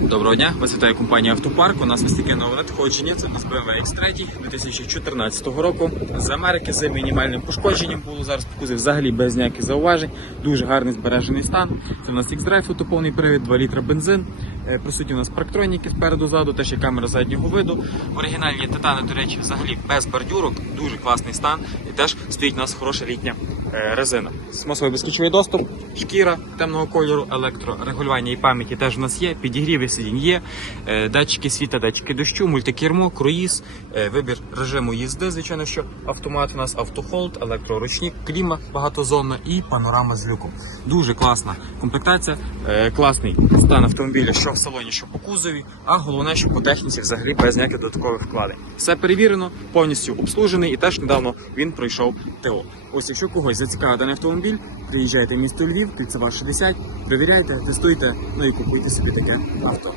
Доброго дня, вас вітає компанія Автопарк. У нас таке нове надходження. Це у нас BMW X3 2014 року з Америки з мінімальним пошкодженням було зараз покузи взагалі без ніяких зауважень. Дуже гарний збережений стан. Це у нас X-Drive, автоповний привід, 2 літра бензин. Е, Присутні у нас парктроніки спереду ззаду, теж є камера заднього виду. Оригінальні титани, до речі, взагалі без бордюрок, дуже класний стан. І теж стоїть у нас хороша літня резина. Смосовий безключовий доступ, шкіра темного кольору, електрорегулювання і пам'яті теж у нас є. Підігріви сидінь є, е, датчики світа, датчики дощу, мультикермо, круїз, е, вибір режиму їзди, звичайно, що автомат у нас автохолд, електроручник, кліма багатозонна і панорама з люком. Дуже класна комплектація, е, класний стан автомобіля, що в салоні, що по кузові, а головне, що по техніці взагалі без ніяких додаткових вкладень. Все перевірено, повністю обслужений і теж недавно він пройшов ТО. Ось якщо когось зацікавив даний автомобіль, приїжджайте в місто Львів, кільцева 60, перевіряйте, тестуйте, ну і купуйте собі таке авто.